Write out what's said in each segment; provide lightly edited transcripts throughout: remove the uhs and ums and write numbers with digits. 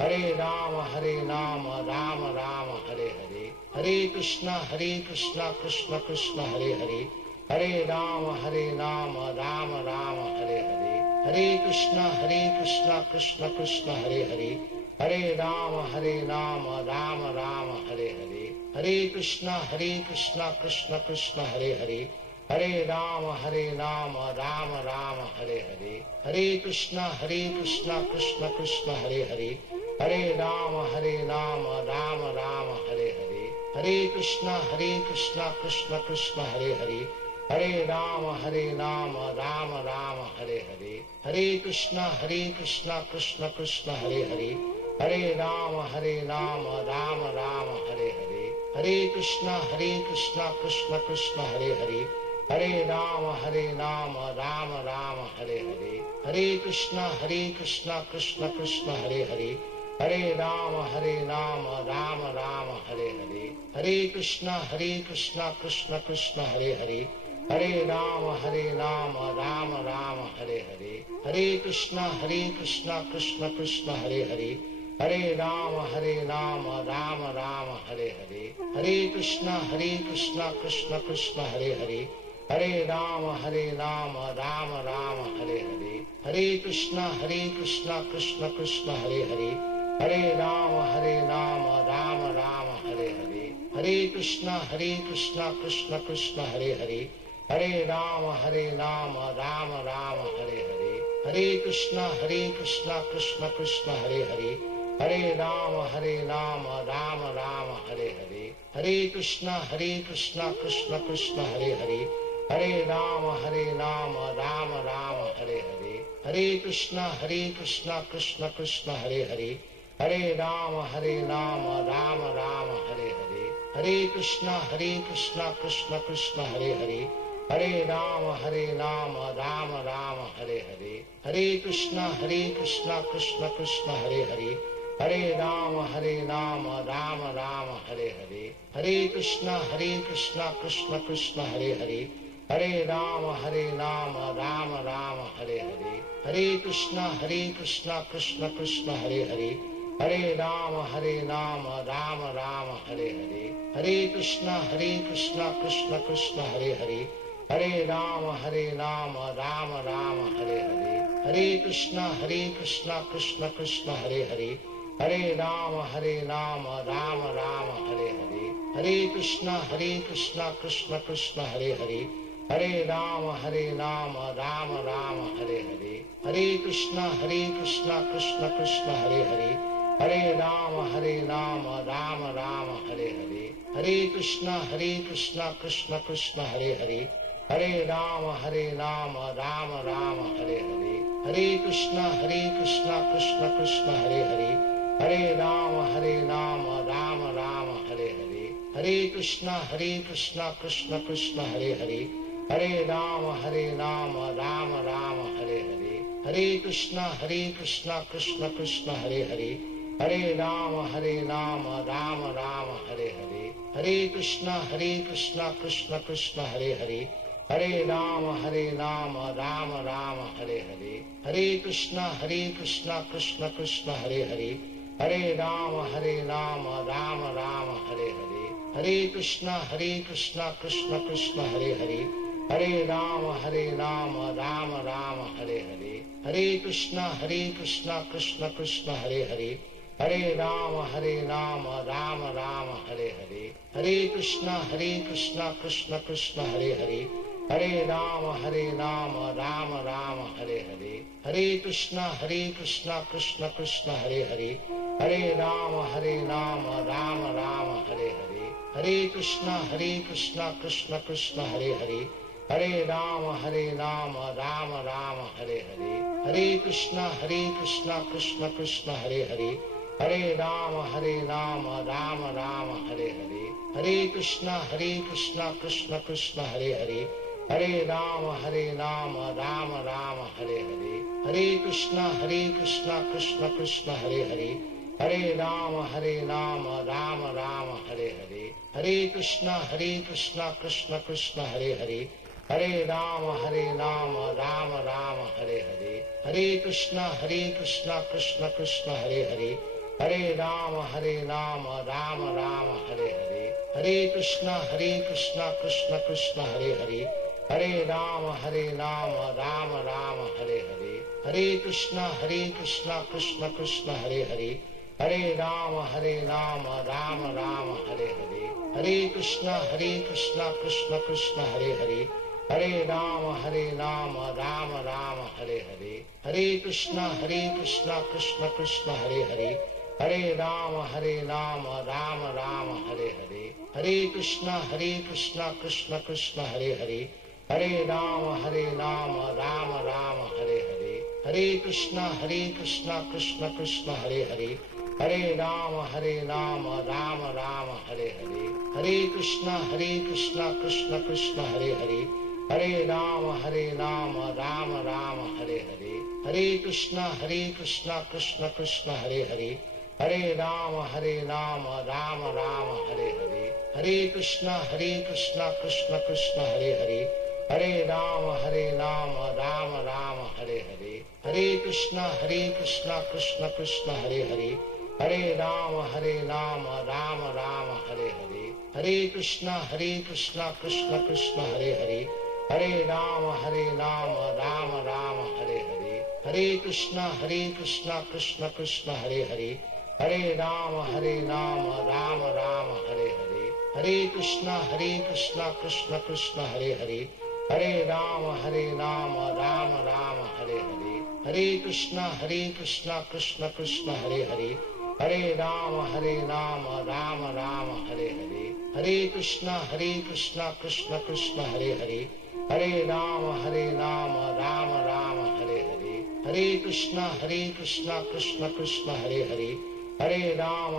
Hare Ram Ram Ram Hare Hare, Hare Krishna Krishna Krishna Hare Hare, Hare Ram Ram Ram Hare Hare, Hare Krishna Krishna Krishna Hare Hare, Hare Ram Ram Ram Hare Hare, Hare Krishna Krishna Krishna Hare Hare, Hare Ram Ram Ram Hare Hare, Hare Krishna Krishna Krishna Hare Hare, Hare Ram Ram Ram Hare Hare, Hare Krishna Krishna Krishna Hare Hare, Hare Ram Ram Ram Hare Hare, Hare Krishna Krishna Krishna Hare Hare, Hare Ram Ram Ram Hare Hare, Hare Krishna Krishna Krishna Hare Hare, Hare Ram Ram Ram Hare Hare, Hare Krishna Krishna Krishna Hare Hare, Hare Ram Ram Ram Hare Hare, Hare Krishna Krishna Krishna Hare Hare, Hare Ram Ram Ram Hare Hare, Hare Krishna Krishna Krishna Hare Hare, Hare Ram Ram Ram Hare Hare, Hare Krishna Krishna Krishna Hare Hare, Hare Ram Ram Ram Hare Hare, Hare Krishna Krishna Krishna Hare Hare, Hare Ram Ram Ram Hare Hare, Hare Krishna Krishna Krishna Hare Hare, Hare Ram Ram Ram Hare Hare, Hare Krishna Krishna Krishna Hare Hare, Hare Ram Ram Ram Hare Hare, Hare Krishna Krishna Krishna Hare Hare, Hare Ram Ram Ram Hare Hare, Hare Krishna Krishna Krishna Hare Hare, Hare Ram Ram Ram Hare Hare, Hare Krishna Krishna Krishna Hare Hare, Hare Ram Ram Ram Hare Hare, Hare Krishna Krishna Krishna Hare Hare, Hare Ram Ram Ram Hare Hare, Hare Krishna Krishna Krishna Hare Hare, Hare Ram Ram Ram Hare Hare, Hare Krishna Krishna Krishna Hare Hare, Hare Ram Ram Ram Hare Hare, Hare Krishna Krishna Krishna Hare Hare, Hare Ram Ram Ram Hare Hare, Hare Krishna Krishna Krishna Hare Hare, Hare Ram Ram Ram Hare Hare, Hare Krishna Krishna Krishna Hare Hare, Hare Ram Ram Ram Hare Hare, Hare Krishna Krishna Krishna Hare Hare, Hare Ram Ram Ram Hare Hare, Hare Krishna Krishna Krishna Hare Hare, Hare Ram Ram Ram Hare Hare, Hare Krishna Krishna Krishna Hare Hare, Hare Ram Ram Ram Hare Hare, Hare Krishna Krishna Krishna Hare Hare, Hare Ram Ram Ram Hare Hare, Hare Krishna Krishna Krishna Hare Hare, Hare Ram Ram Ram Hare Hare, Hare Krishna Krishna Krishna Hare Hare, Hare Ram Ram Ram Hare Hare, Hare Krishna Krishna Krishna Hare Hare, Hare Ram Ram Ram Hare Hare, Hare Krishna Krishna Krishna Hare Hare, Hare Ram Ram Ram Hare Hare, Hare Krishna Krishna Krishna Hare Hare, Hare Ram Ram Ram Hare Hare, Hare Krishna Krishna Krishna Hare Hare, Hare Ram Ram Ram Hare Hare, Hare Krishna Krishna Krishna Hare Hare, Hare Ram Ram Ram Hare Hare, Hare Krishna Krishna Krishna Hare Hare, Hare Ram Ram Ram Hare Hare, Hare Krishna Krishna Krishna Hare Hare, Hare Ram Ram Ram Hare Hare, Hare Krishna Krishna Krishna Hare Hare, Hare Ram Ram Ram Hare Hare, Hare Krishna Krishna Krishna Hare Hare, Hare Ram Ram Ram Hare Hare, Hare Krishna Krishna Krishna Hare Hare, Hare Ram Ram Ram Hare Hare, Hare Krishna Krishna Krishna Hare Hare, Hare Ram Ram Ram Hare Hare, Hare Krishna Krishna Krishna Hare Hare, Hare Ram Ram Ram Hare Hare, Hare Krishna Krishna Krishna Hare Hare, Hare Ram Ram Ram Hare Hare, Hare Krishna Krishna Krishna Hare Hare, Hare Ram Ram Ram Hare Hare, Hare Krishna Krishna Krishna Hare Hare, Hare Ram Ram Ram Hare Hare, Hare Krishna Krishna Krishna Hare Hare, Hare Ram Ram Ram Hare Hare, Hare Krishna Krishna Krishna Hare Hare, Hare Ram Ram Ram Hare Hare, Hare Krishna Krishna Krishna Hare Hare, Hare Ram Ram Ram Hare Hare, Hare Krishna Krishna Krishna Hare Hare, Hare Ram Ram Ram Hare Hare, Hare Krishna Krishna Krishna Hare Hare, Hare Ram Ram Ram Hare Hare, Hare Krishna Krishna Krishna Hare Hare, Hare Ram Ram Ram Hare Hare, Hare Krishna Krishna Krishna Hare Hare, Hare Ram Ram Ram Hare Hare, Hare Krishna Krishna Krishna Hare Hare, Hare Ram Ram Ram Hare Hare, Hare Krishna Krishna Krishna Hare Hare, Hare Ram Ram Ram Hare Hare, Hare Krishna Krishna Krishna Hare Hare, Hare Ram Ram Ram Hare Hare, Hare Krishna Krishna Krishna Hare Hare, Hare Ram Ram Ram Hare Hare, Hare Krishna Krishna Krishna Hare Hare, Hare Ram Ram Ram Hare Hare, Hare Krishna Krishna Krishna Hare Hare, Hare Ram Ram Ram Hare Hare, Hare Krishna Krishna Krishna Hare Hare, Hare Ram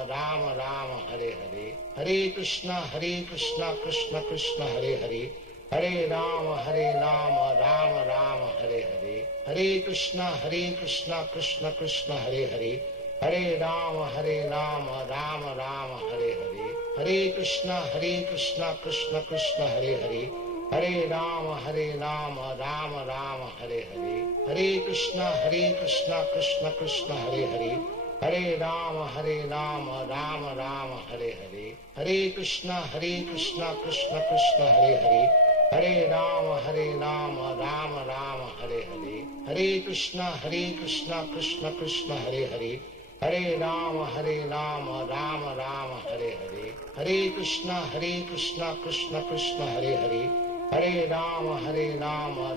Ram Ram Hare Hare, Hare Krishna Krishna Krishna Hare Hare, Hare Ram Ram Ram Hare Hare, Hare Krishna Krishna Krishna Hare Hare, Hare Ram Ram Ram Hare Hare, Hare Krishna Krishna Krishna Hare Hare, Hare Ram Ram Ram Hare Hare, Hare Krishna Krishna Krishna Hare Hare, Hare Ram Ram Ram Hare Hare, Hare Krishna Krishna Krishna Hare Hare, Hare Ram Ram Ram Hare Hare, Hare Krishna Krishna Krishna Hare Hare, Hare Ram Ram Ram Hare Hare, Hare Krishna Krishna Krishna Hare Hare, Hare Ram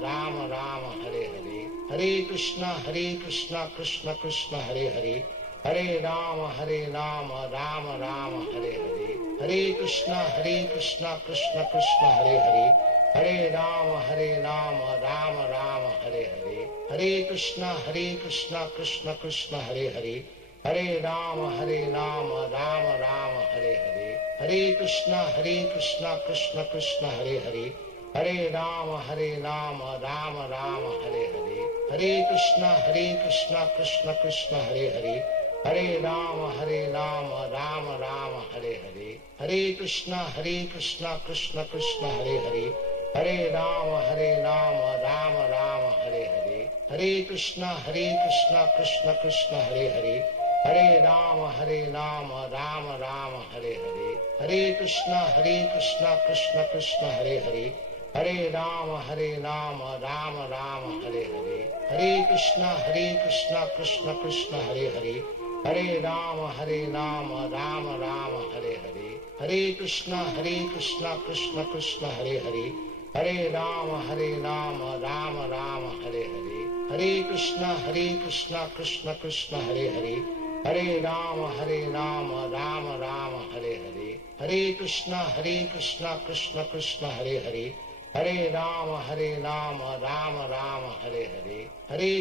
Ram Ram Hare Hare, Hare Krishna Krishna Krishna Hare Hare, Hare Ram Ram Ram Hare Hare, Hare Krishna Krishna Krishna Hare Hare, Hare Ram Ram Ram Hare Hare, Hare Krishna Krishna Krishna Hare Hare, Hare Ram Ram Ram Hare Hare, Hare Krishna Krishna Krishna Hare Hare, Hare Ram Ram Ram Hare Hare, Hare Krishna Krishna Krishna Hare Hare, Hare Ram Ram Ram Hare Hare, Hare Krishna Krishna Krishna Hare Hare, Hare Ram Ram Ram Hare Hare, Hare Krishna Krishna Krishna Hare Hare, Hare Ram Ram Ram Hare Hare, Hare Krishna Krishna Krishna Hare Hare, Hare Ram Ram Ram Hare Hare, Hare Krishna Krishna Krishna Hare Hare, Hare Ram Ram Ram Hare Hare, Hare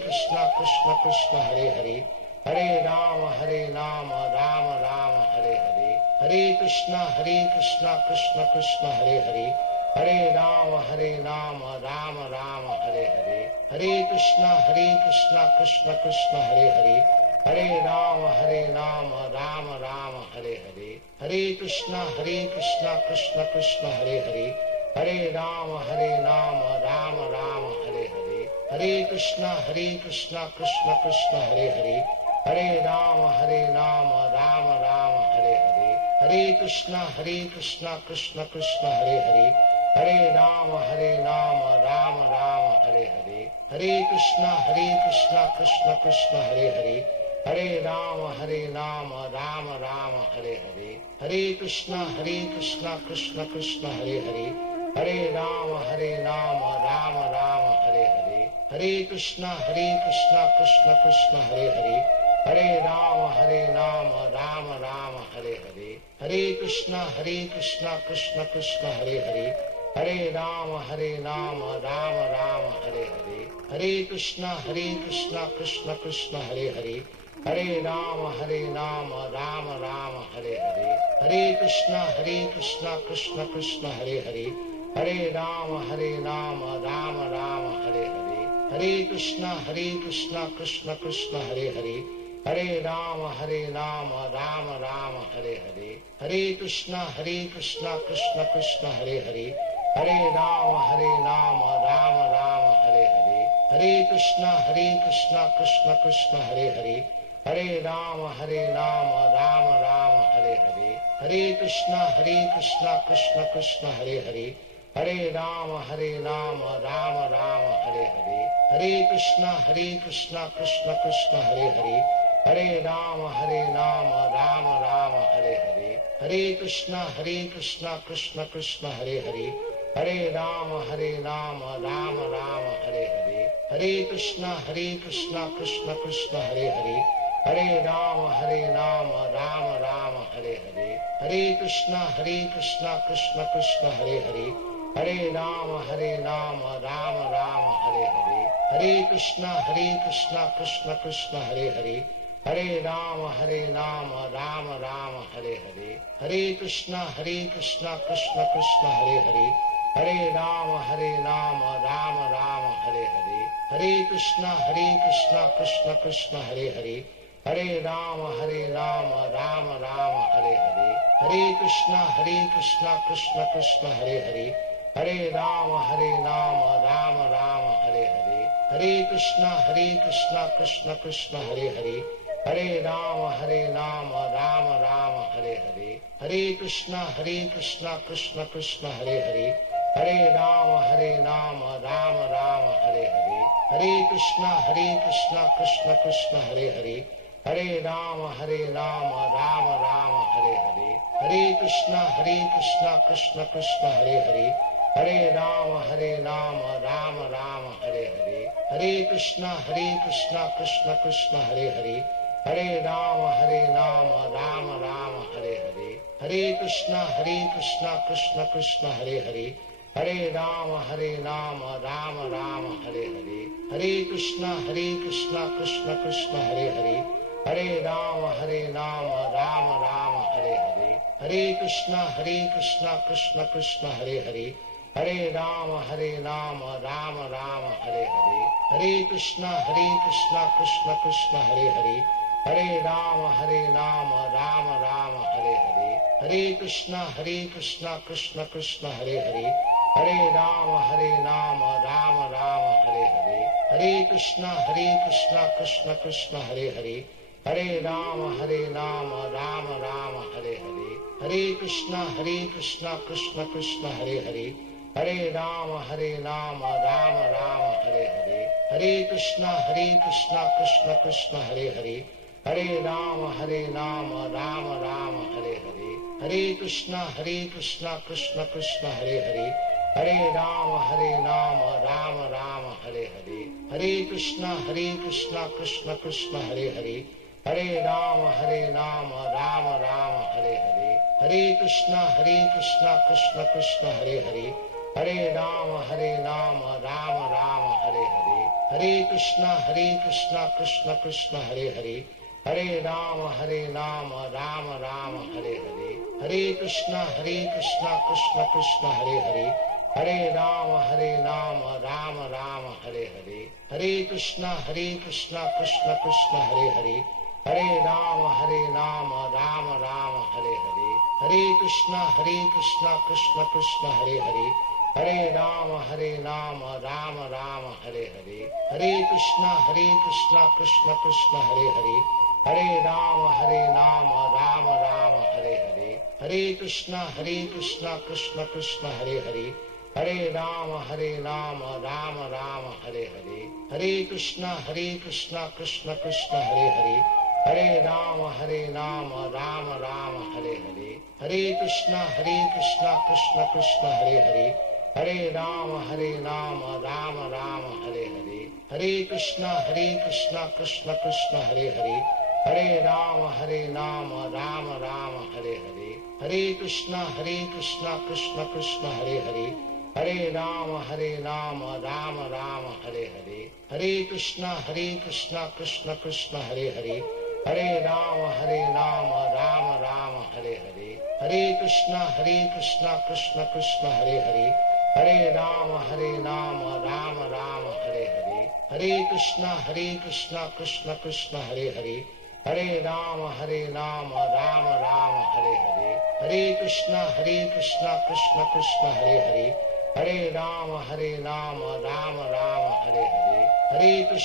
Krishna Krishna Krishna Hare Hare, Hare Ram Ram Ram Hare Hare, Hare Krishna Krishna Krishna Hare Hare, Hare Ram Ram Ram Hare Hare, Hare Krishna Krishna Krishna Hare Hare, Hare Ram Ram Ram Hare Hare, Hare Krishna Krishna Krishna Hare Hare, Hare Ram Ram Ram Hare Hare, Hare Krishna Krishna Krishna Hare Hare, Hare Ram Ram Ram Hare Hare, Hare Krishna Krishna Krishna Hare Hare, Hare Ram Ram Ram Hare Hare, Hare Krishna Krishna Krishna Hare Hare, Hare Ram Ram Ram Hare Hare, Hare Krishna Krishna Krishna Hare Hare, Hare Ram Ram Ram Hare Hare, Hare Krishna Krishna Krishna Hare Hare, Hare Ram Ram Ram Hare Hare, Hare Krishna Krishna Krishna Hare Hare, Hare Ram Ram Ram Hare Hare, Hare Krishna Krishna Krishna Hare Hare, Hare Ram Ram Ram Hare Hare, Hare Krishna Krishna Krishna Hare Hare, Hare Ram Ram Ram Hare Hare, Hare Krishna Krishna Krishna Hare Hare, Hare Ram Ram Ram Hare Hare, Hare Krishna Krishna Krishna Hare Hare, Hare Ram Ram Ram Hare Hare, Hare Krishna Krishna Krishna Hare Hare, Hare Ram Ram Ram Hare Hare, Hare Krishna Krishna Krishna Hare Hare, Hare Ram Ram Ram Hare Hare, Hare Krishna Krishna Krishna Hare Hare, Hare Ram Ram Ram Hare Hare, Hare Krishna Krishna Krishna Hare Hare, Hare Ram Ram Ram Hare Hare, Hare Krishna Krishna Krishna Hare Hare, Hare Ram Ram Ram Hare Hare, Hare Krishna Krishna Krishna Hare Hare, Hare Ram Ram Ram Hare Hare, Hare Krishna Krishna Krishna Hare Hare, Hare Ram Ram Ram Hare Hare, Hare Krishna Krishna Krishna Hare Hare, Hare Ram Ram Ram Hare Hare, Hare Krishna Krishna Krishna Hare Hare, Hare Ram Ram Ram Hare Hare, Hare Krishna Krishna Krishna Hare Hare, Hare Ram Ram Ram Hare Hare, Hare Krishna Krishna Krishna Hare Hare, Hare Ram Ram Ram Hare Hare, Hare Krishna Krishna Krishna Hare Hare, Hare Ram Ram Ram Hare Hare, Hare Krishna Krishna Krishna Hare Hare, Hare Ram Ram Ram Hare Hare, Hare Krishna Krishna Krishna Hare Hare, Hare Ram Ram Ram Hare Hare, Hare Krishna Krishna Krishna Hare Hare, Hare Ram Ram Ram Hare Hare, Hare Krishna Krishna Krishna Hare Hare, Hare Ram Ram Ram Hare Hare, Hare Krishna Krishna Krishna Hare Hare, Hare Ram Ram Ram Hare Hare, Hare Krishna Krishna Krishna Hare Hare, Hare Ram Ram Ram Hare Hare, Hare Krishna Krishna Krishna Hare Hare, Hare Ram Ram Ram Hare Hare, Hare Krishna Krishna Krishna Hare Hare, Hare Ram Ram Ram Hare Hare, Hare Krishna Krishna Krishna Hare Hare, Hare Ram Ram Ram Hare Hare, Hare Krishna Krishna Krishna Hare Hare, Hare Ram Ram Ram Hare Hare, Hare Krishna Krishna Krishna Hare Hare, Hare Ram Ram Ram Hare Hare, Hare Krishna Krishna Krishna Hare Hare, Hare Ram Ram Ram Hare Hare, Hare Krishna Krishna Krishna Hare Hare, Hare Ram Ram Ram Hare Hare, Hare Krishna Krishna Krishna Hare Hare, Hare Ram Ram Ram Hare Hare, Hare Krishna Krishna Krishna Hare Hare, Hare Ram Ram Ram Hare Hare, Hare Krishna Krishna Krishna Hare Hare, Hare Ram Ram Ram Hare Hare, Hare Krishna Krishna Krishna Hare Hare, Hare Ram Ram Ram Hare Hare, Hare Krishna Krishna Krishna Hare Hare, Hare Ram Ram Ram Hare Hare, Hare Krishna Krishna Krishna Hare Hare, Hare Ram Ram Ram Hare Hare, Hare Krishna Krishna Krishna Hare Hare, Hare Ram Ram Ram Hare Hare, Hare Krishna Krishna Krishna Hare Hare, Hare Ram Ram Ram Hare Hare, Hare Krishna Krishna Krishna Hare Hare, Hare Ram Ram Ram Hare Hare, Hare Krishna Krishna Krishna Hare Hare, Hare Ram Ram Ram Hare Hare, Hare Krishna Krishna Krishna Hare Hare, Hare Ram Ram Ram Hare Hare, Hare Krishna Krishna Krishna Hare Hare, Hare Ram Ram Ram Hare Hare, Hare Krishna Krishna Krishna Hare Hare, Hare Ram Ram Ram Hare Hare, Hare Krishna Krishna Krishna Hare Hare, Hare Ram Ram Ram Hare Hare, Hare Krishna Krishna Krishna Hare Hare, Hare Ram Ram Ram Hare Hare, Hare Krishna Krishna Krishna Hare Hare, Hare Ram Ram Ram Hare Hare, Hare Krishna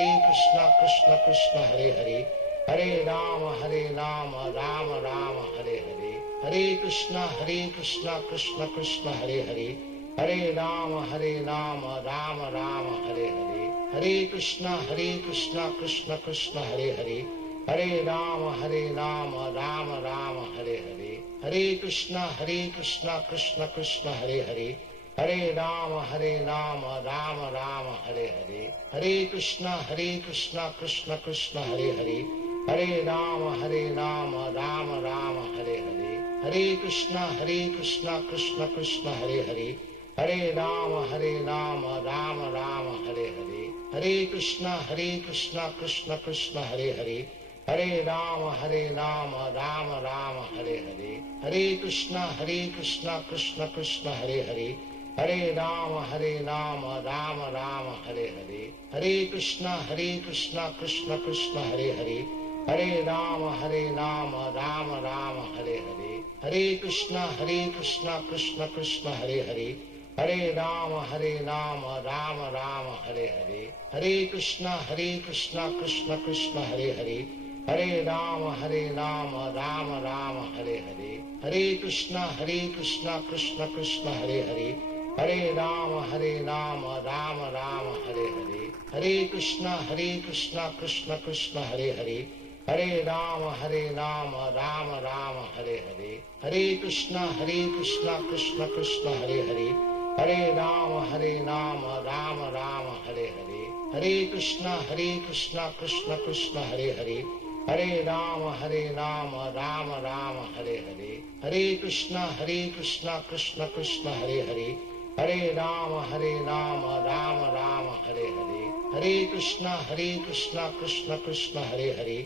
Krishna Krishna Hare Hare, Hare Ram Ram Ram Hare Hare, Hare Krishna Krishna Krishna Hare Hare, Hare Ram Ram Ram Hare Hare, Hare Krishna Krishna Krishna Hare Hare, Hare Ram Ram Ram Hare Hare, Hare Krishna Krishna Krishna Hare Hare, Hare Ram Ram Ram Hare Hare, Hare Krishna Krishna Krishna Hare Hare, Hare Ram Ram Ram Hare Hare, Hare Krishna Krishna Krishna Hare Hare, Hare Ram Ram Ram Hare Hare, Hare Krishna Krishna Krishna Hare Hare, Hare Ram Ram Ram Hare Hare, Hare Krishna Krishna Krishna Hare Hare, Hare Ram Ram Ram Hare Hare, Hare Krishna Krishna Krishna Hare Hare, Hare Ram Ram Ram Hare Hare, Hare Krishna Krishna Krishna Hare Hare, Hare Ram Ram Ram Hare Hare, Hare Krishna Krishna Krishna Hare Hare, Hare Ram Ram Ram Hare Hare, Hare Krishna Krishna Krishna Hare Hare, Hare Ram Ram Ram Hare Hare, Hare Krishna Krishna Krishna Hare Hare, Hare Ram Ram Ram Hare Hare, Hare Krishna Krishna Krishna Hare Hare, Hare Ram Ram Ram Hare Hare, Hare Krishna Krishna Krishna Hare Hare, Hare Ram Ram Ram Hare Hare, Hare Krishna Krishna Krishna Hare Hare, Hare Ram Ram Ram Hare Hare, Hare Krishna Krishna Krishna Hare Hare,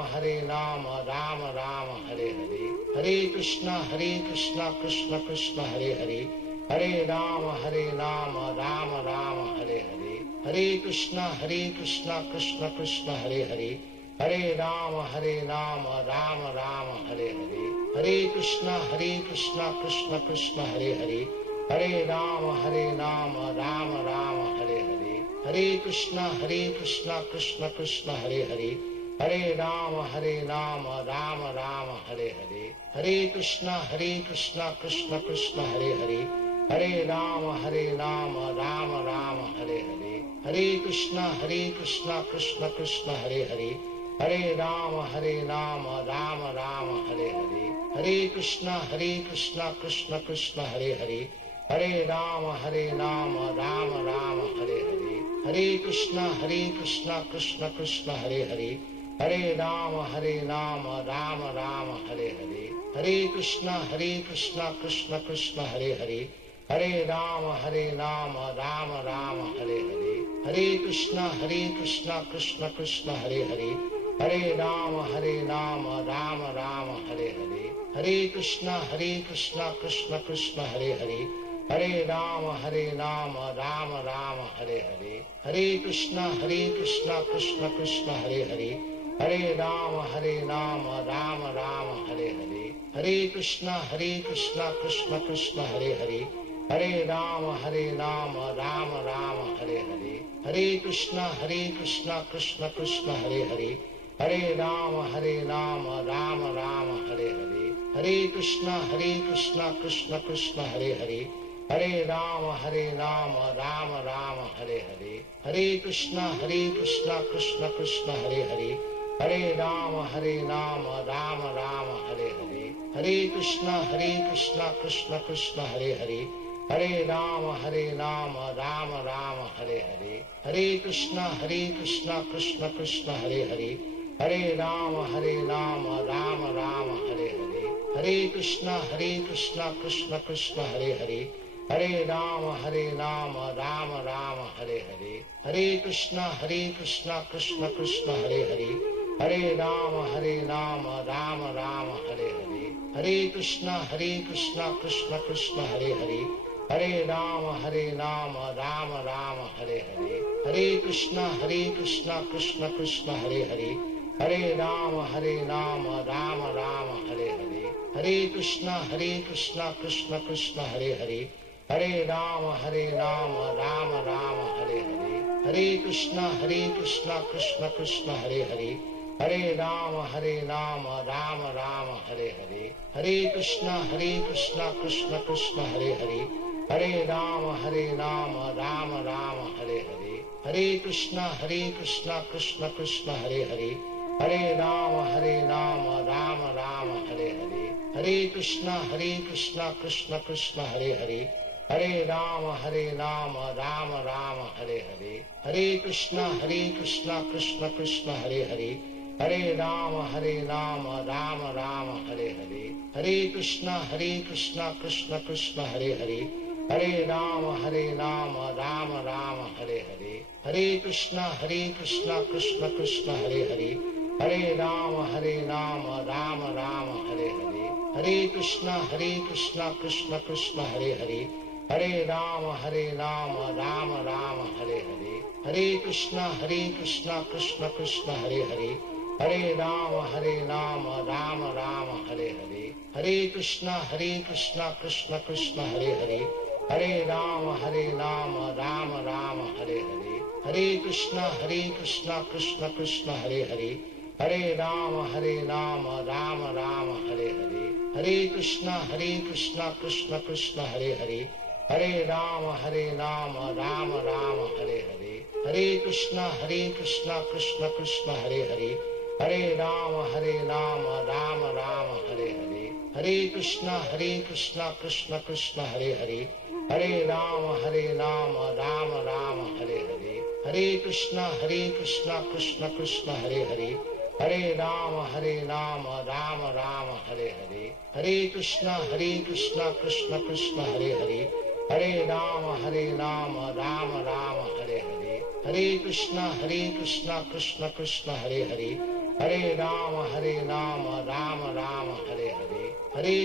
Hare Ram Ram Ram Hare Hare, Hare Krishna Krishna Krishna Hare Hare, Hare Ram Ram Ram Hare Hare, Hare Krishna Krishna Krishna Hare Hare, Hare Ram Ram Ram Hare Hare, Hare Krishna Krishna Krishna Hare Hare, Hare Ram Ram Ram Hare Hare, Hare Krishna Krishna Krishna Hare Hare, Hare Ram Ram Ram Hare Hare, Hare Krishna Krishna Krishna Hare Hare, Hare Ram Ram Ram Hare Hare, Hare Krishna Krishna Krishna Hare Hare, Hare Ram Ram Ram Hare Hare, Hare Krishna Krishna Krishna Hare Hare, Hare Ram Ram Ram Hare Hare, Hare Krishna Krishna Krishna Hare Hare, Hare Ram Ram Ram Hare Hare, Hare Krishna Krishna Krishna Hare Hare, Hare Ram Ram Ram Hare Hare, Hare Krishna Krishna Krishna Hare Hare, Hare Ram Ram Ram Hare Hare, Hare Krishna Krishna Krishna Hare Hare, Hare Ram Ram Ram Hare Hare, Hare Krishna Krishna Krishna Hare Hare, Hare Ram Ram Ram Hare Hare, Hare Krishna Krishna Krishna Hare Hare, Hare Ram Ram Ram Hare Hare, Hare Krishna Krishna Krishna Hare Hare, Hare Ram Ram Ram Hare Hare, Hare Krishna Krishna Krishna Hare Hare, Hare Ram Ram Ram Hare Hare, Hare Krishna Krishna Krishna Hare Hare, Hare Ram Ram Ram Hare Hare, Hare Krishna Krishna Krishna Hare Hare, Hare Ram Ram Ram Hare Hare, Hare Krishna Krishna Krishna Hare Hare, Hare Ram Ram Ram Hare Hare, Hare Krishna Krishna Krishna Hare Hare, Hare Ram Ram Ram Hare Hare, Hare Krishna Krishna Krishna Hare Hare, Hare Ram Ram Ram Hare Hare, Hare Krishna Krishna Krishna Hare Hare, Hare Ram Ram Ram Hare Hare, Hare Krishna Krishna Krishna Hare Hare, Hare Ram Ram Ram Hare Hare, Hare Krishna Krishna Krishna Hare Hare, Hare Ram Ram Ram Hare Hare, Hare Krishna Krishna Krishna Hare Hare, Hare Ram Ram Ram Hare Hare, Hare Krishna Krishna Krishna Hare Hare, Hare Ram Ram Ram Hare Hare, Hare Krishna Krishna Krishna Hare Hare, Hare Ram Ram Ram Hare Hare, Hare Krishna Krishna Krishna Hare Hare, Hare Ram Ram Ram Hare Hare, Hare Krishna Krishna Krishna Hare Hare, Hare Ram Ram Ram Hare Hare, Hare Krishna Krishna Krishna Hare Hare, Hare Ram Ram Ram Hare Hare, Hare Krishna Krishna Krishna Hare Hare, Hare Ram Ram Ram Hare Hare, Hare Krishna Krishna Krishna Hare Hare, Hare Ram Ram Ram Hare Hare, Hare Krishna Krishna Krishna Hare Hare, Hare Ram Ram Ram Hare Hare, Hare Krishna Krishna Krishna Hare Hare, Hare Ram Ram Ram Hare Hare, Hare Krishna Krishna Krishna Hare Hare, Hare Ram Ram Ram Hare Hare, Hare Krishna Krishna Krishna Hare Hare, Hare Ram Ram Ram Hare Hare, Hare Krishna Krishna Krishna Hare Hare, Hare Ram Ram Ram Hare Hare, Hare Krishna Krishna Krishna Hare Hare, Hare Ram Ram Ram Hare Hare, Hare Krishna Krishna Krishna Hare Hare, Hare Ram Ram Ram Hare Hare, Hare Krishna Krishna Krishna Hare Hare, Hare Ram Ram Ram Hare Hare, Hare Krishna Krishna Krishna Hare Hare, Hare Ram Ram Ram Hare Hare, Hare Krishna Krishna Krishna Hare Hare, Hare Ram Ram Ram Hare Hare, Hare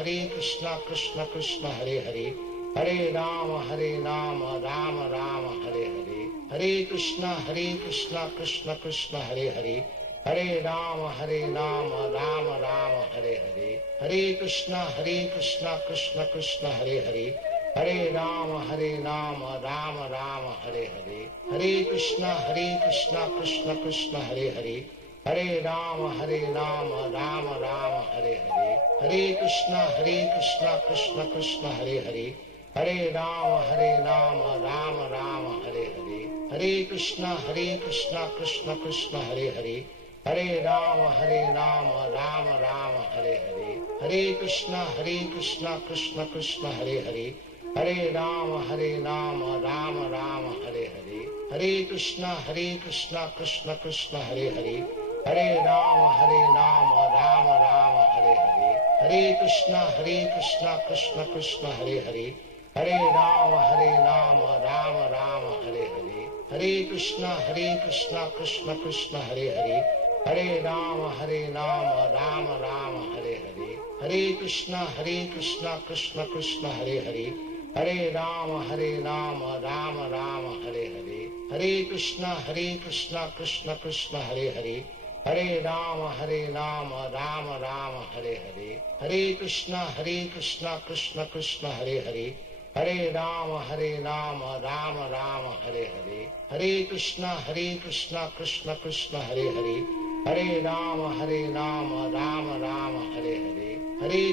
Krishna Krishna Krishna Hare Hare, Hare Ram Ram Ram Hare Hare, Hare Krishna Krishna Krishna Hare Hare, Hare Ram Ram Ram Hare Hare, Hare Krishna Krishna Krishna Hare Hare, Hare Ram Ram Ram Hare Hare, Hare Krishna Krishna Krishna Hare Hare, Hare Ram Ram Ram Hare Hare, Hare Krishna Krishna Krishna Hare Hare, Hare Ram Ram Ram Hare Hare, Hare Krishna Krishna Krishna Hare Hare, Hare Ram Ram Ram Hare Hare, Hare Krishna Krishna Krishna Hare Hare, Hare Ram Ram Ram Hare Hare, Hare Krishna Krishna Krishna Hare Hare, Hare Ram Ram Ram Hare Hare, Hare Krishna Krishna Krishna Hare Hare, Hare Ram Ram Ram Hare Hare, Hare Krishna Krishna Krishna Hare Hare, Hare Ram Ram Ram Hare Hare, Hare Krishna Krishna Krishna Hare Hare, Hare Ram Ram Ram Hare Hare, Hare Krishna Krishna Krishna Hare Hare, Hare Ram Ram Ram Hare Hare, Hare Krishna Krishna Krishna Hare Hare, Hare Ram Ram Ram Hare Hare, Hare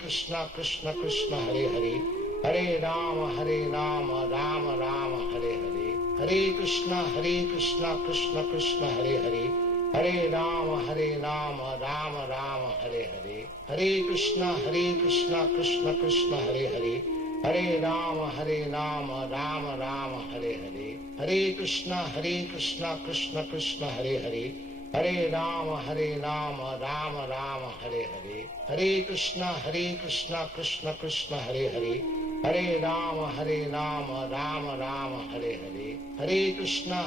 Krishna Krishna Krishna Hare Hare, Hare Ram Ram Ram Hare Hare, Hare Krishna Krishna Krishna Hare Hare, Hare Ram Ram Ram Hare Hare, Hare Krishna Krishna Krishna Hare Hare, Hare Ram Ram Ram Hare Hare, Hare Krishna Krishna Krishna Hare Hare, Hare Ram Ram Ram Hare Hare, Hare Krishna Krishna Krishna Hare Hare, Hare Ram Ram Ram Hare Hare, Hare Krishna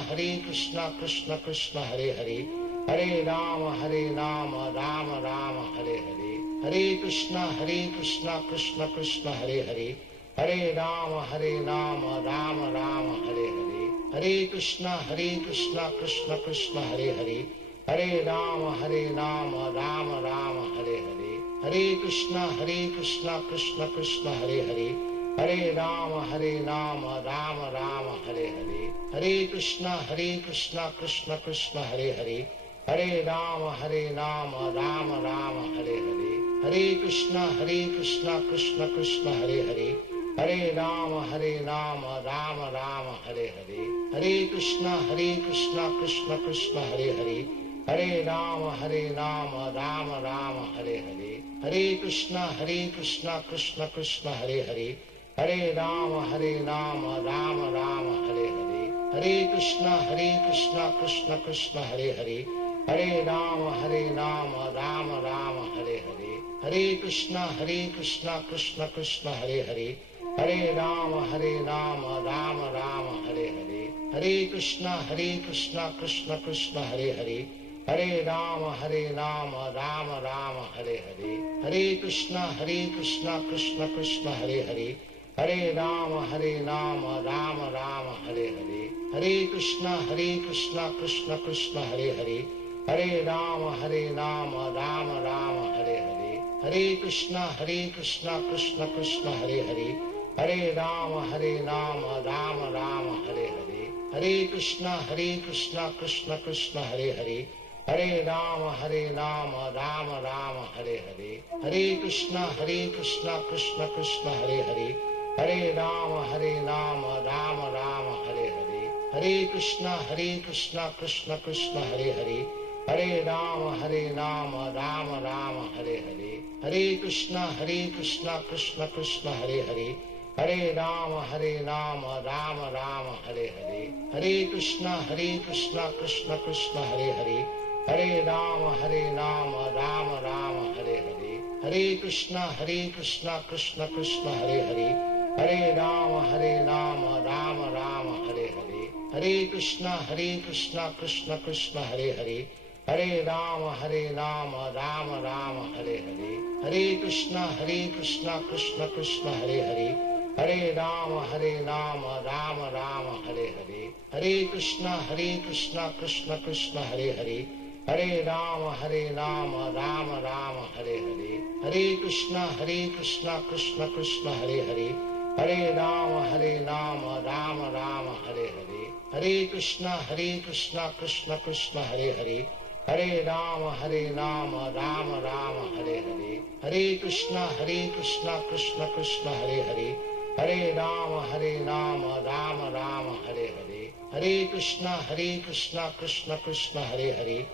Krishna Krishna Hare Hare, Hare Ram Ram Ram Hare Hare, Hare Krishna Krishna Krishna Hare Hare, Hare Ram Ram Ram Hare Hare, Hare Krishna Krishna Krishna Hare Hare, Hare Ram Ram Ram Hare Hare, Hare Krishna Krishna Krishna Hare Hare, Hare Ram Ram Ram Hare Hare, Hare Krishna Krishna Krishna Hare Hare, Hare Ram Ram Ram Hare Hare, Hare Krishna Krishna Krishna Hare Hare, Hare Ram Ram Ram Hare Hare, Hare Krishna Krishna Krishna Hare Hare, Hare Ram Ram Ram Hare Hare, Hare Krishna Krishna Krishna Hare Hare, Hare Ram Ram Ram Hare Hare, Hare Krishna Krishna Krishna Hare Hare, Hare Ram Ram Ram Hare Hare, Hare Krishna Krishna Krishna Hare Hare, Hare Ram Ram Ram Hare Hare, Hare Krishna Krishna Krishna Hare Hare, Hare Ram Ram Ram Hare Hare, Hare Krishna Krishna Krishna Hare Hare, Hare Ram Ram Ram Hare Hare, Hare Krishna Krishna Krishna Hare Hare, Hare Ram Ram Ram Hare Hare, Hare Krishna Krishna Krishna Hare Hare, Hare Ram Ram Ram Hare Hare, Hare Krishna Krishna Krishna Hare Hare, Hare Ram Ram Ram Hare Hare, Hare Krishna Krishna Krishna Hare Hare, Hare Ram Ram Ram Hare Hare, Hare Krishna Krishna Krishna Hare Hare, Hare Ram Ram Ram Hare Hare, Hare Krishna Krishna Krishna Hare Hare, Hare Ram Ram Ram Hare Hare, Hare Krishna Krishna Krishna Hare Hare, Hare Ram Ram Ram Hare Hare, Hare Krishna Krishna Krishna Hare Hare, Hare Ram Ram Ram Hare Hare, Hare Krishna Krishna Krishna Hare Hare, Hare Ram Ram Ram Hare Hare, Hare Krishna Krishna Krishna Hare Hare, Hare Ram Ram Ram Hare Hare, Hare Krishna Krishna Krishna Hare Hare, Hare Ram Ram Ram Hare Hare, Hare Krishna Krishna Krishna Hare Hare, Hare Ram Ram Ram Hare Hare, Hare Krishna Krishna Krishna Hare Hare, Hare Ram Ram Ram Hare Hare, Hare Krishna Krishna Krishna Hare Hare, Hare Ram Ram Ram Hare Hare, Hare Krishna Krishna Krishna Hare Hare,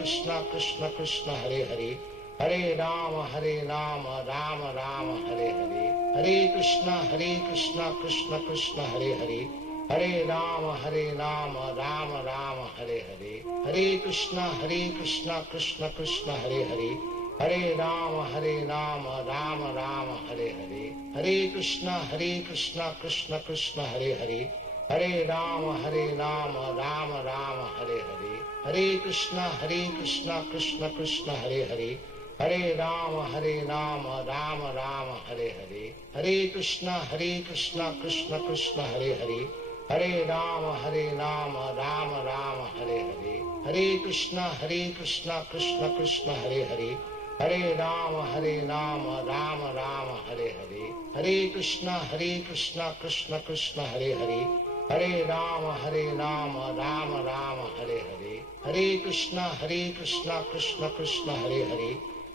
Hare Ram Ram Ram Hare Hare, Hare Krishna Krishna Krishna Hare Hare, Hare Ram Ram Ram Hare Hare, Hare Krishna Krishna Krishna Hare Hare, Hare Ram Ram Ram Hare Hare, Hare Krishna Krishna Krishna Hare Hare, Hare Ram Ram Ram Hare Hare, Hare Krishna Krishna Krishna Hare Hare, Hare Ram Ram Ram Hare Hare, Hare Krishna Krishna Krishna Hare Hare, Hare Ram Ram Ram Hare Hare, Hare Krishna Krishna Krishna Hare Hare, Hare Ram Ram Ram Hare Hare, Hare Krishna Krishna Krishna Hare Hare, Hare Ram Ram Ram Hare Hare, Hare Krishna Krishna Krishna Hare Hare, Hare Ram Ram Ram Hare Hare, Hare Krishna Krishna Krishna Hare Hare,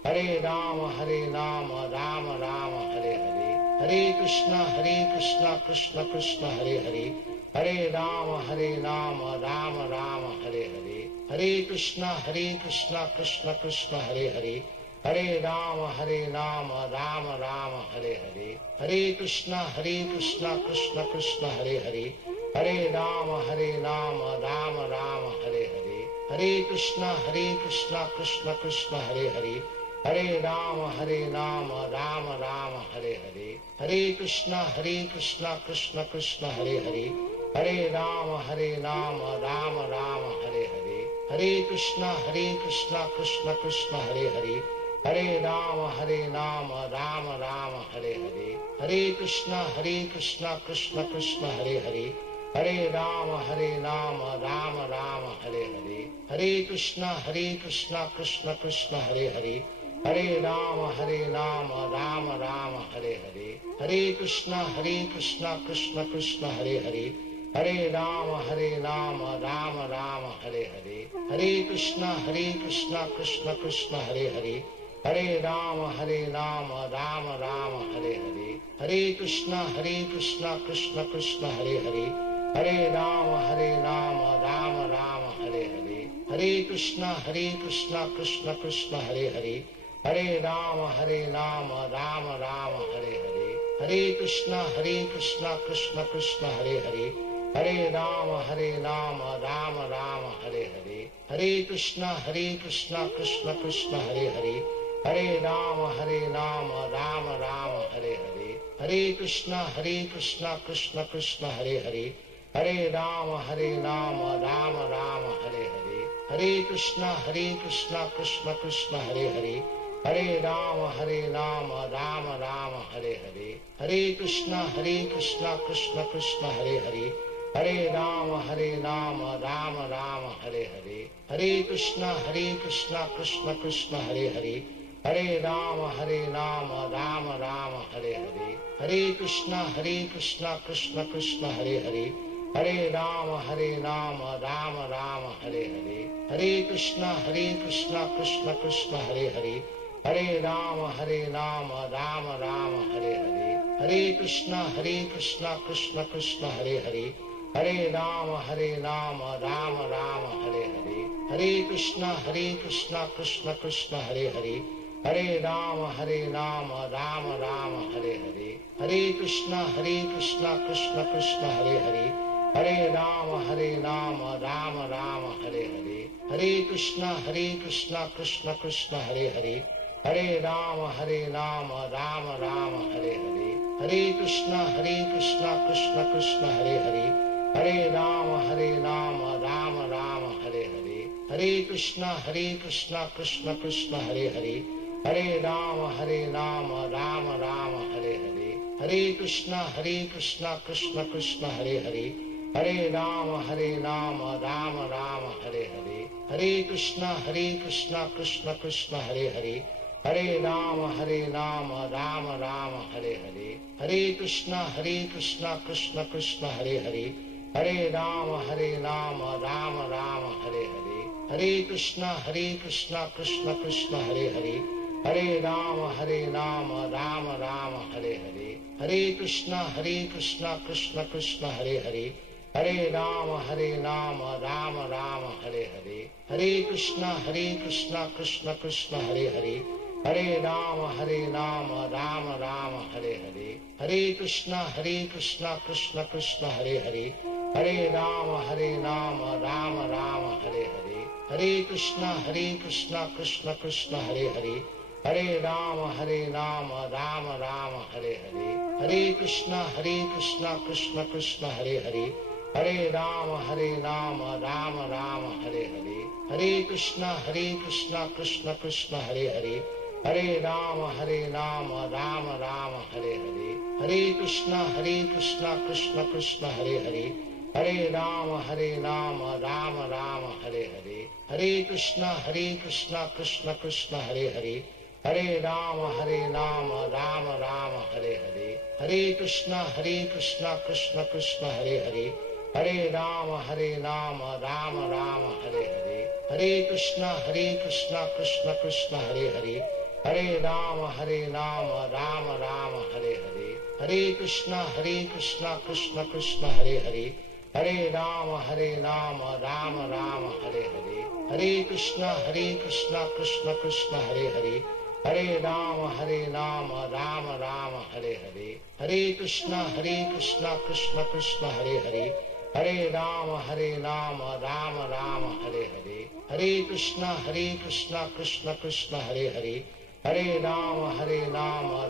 Hare Ram Ram Ram Hare Hare, Hare Krishna Krishna Krishna Hare Hare, Hare Ram Ram Ram Hare Hare, Hare Krishna Krishna Krishna Hare Hare, Hare Ram Ram Ram Hare Hare, Hare Krishna Krishna Krishna Hare Hare, Hare Ram Ram Ram Hare Hare, Hare Krishna Krishna Krishna Hare Hare, Hare Ram Ram Ram Hare Hare, Hare Krishna Krishna Krishna Hare Hare, Hare Ram Ram Ram Hare Hare, Hare Krishna Krishna Krishna Hare Hare, Hare Ram Ram Ram Hare Hare, Hare Krishna Krishna Krishna Hare Hare, Hare Ram Ram Ram Hare Hare, Hare Krishna Krishna Krishna Hare Hare, Hare Ram Ram Ram Hare Hare, Hare Krishna Krishna Krishna Hare Hare, Hare Ram Ram Ram Hare Hare, Hare Krishna Krishna Krishna Hare Hare, Hare Ram Ram Ram Hare Hare, Hare Krishna Krishna Krishna Hare Hare, Hare Ram Ram Ram Hare Hare, Hare Krishna Krishna Krishna Hare Hare, Hare Ram Ram Ram Hare Hare, Hare Krishna Krishna Krishna Hare Hare, Hare Ram Ram Ram Hare Hare, Hare Krishna Krishna Krishna Hare Hare, Hare Ram Ram Ram Hare Hare, Hare Krishna Krishna Krishna Hare Hare, Hare Ram Ram Ram Hare Hare, Hare Krishna Krishna Krishna Hare Hare, Hare Ram Ram Ram Hare Hare, Hare Krishna Krishna Krishna Hare Hare, Hare Ram Ram Ram Hare Hare, Hare Krishna Krishna Krishna Hare Hare, Hare Ram Ram Ram Hare Hare, Hare Krishna Krishna Krishna Hare Hare, Hare Ram Ram Ram Hare Hare, Hare Krishna Krishna Krishna Hare Hare, Hare Ram Ram Ram Hare Hare, Hare Krishna Krishna Krishna Hare Hare, Hare Ram Ram Ram Hare Hare, Hare Krishna Krishna Krishna Hare Hare, Hare Ram Ram Ram Hare Hare, Hare Krishna Krishna Krishna Hare Hare, Hare Ram Ram Ram Hare Hare, Hare Krishna Krishna Krishna Hare Hare, Hare Ram Ram Ram Hare Hare, Hare Krishna Krishna Krishna Hare Hare, Hare Ram Ram Ram Hare Hare, Hare Krishna Krishna Krishna Hare Hare, Hare Ram Ram Ram Hare Hare, Hare Krishna Krishna Krishna Hare Hare, Hare Ram Ram Ram Hare Hare, Hare Krishna Krishna Krishna Hare Hare, Hare Ram Ram Ram Hare Hare, Hare Krishna Krishna Krishna Hare Hare, Hare Ram Ram Ram Hare Hare, Hare Krishna Krishna Krishna Hare Hare, Hare Ram Ram Ram Hare Hare, Hare Krishna Krishna Krishna Hare Hare, Hare Ram Ram Ram Hare Hare, Hare Krishna Krishna Krishna Hare Hare, Hare Ram Ram Ram Hare Hare, Hare Krishna Krishna Krishna Hare Hare, Hare Ram Ram Ram Hare Hare, Hare Krishna Krishna Krishna Hare Hare, Hare Ram Ram Ram Hare Hare, Hare Krishna Krishna Krishna Hare Hare, Hare Ram Ram Ram Hare Hare, Hare Krishna Krishna Krishna Hare Hare, Hare Ram Ram Ram Hare Hare, Hare Krishna Krishna Krishna Hare Hare, Hare Ram Ram Ram Hare Hare, Hare Krishna Krishna Krishna Hare Hare, Hare Ram Ram Ram Hare Hare, Hare Krishna Krishna Krishna Hare Hare, Hare Ram Ram Ram Hare Hare, Hare Krishna Krishna Krishna Hare Hare, Hare Ram Ram Ram Hare Hare, Hare Krishna Krishna Krishna Hare Hare, Hare Ram Ram Ram Hare Hare, Hare Krishna Krishna Krishna Hare Hare, Hare Ram Ram Ram Hare Hare, Hare Krishna Krishna Krishna Hare Hare, Hare Ram Ram Ram Hare Hare, Hare Krishna Krishna Krishna Hare Hare, Hare Ram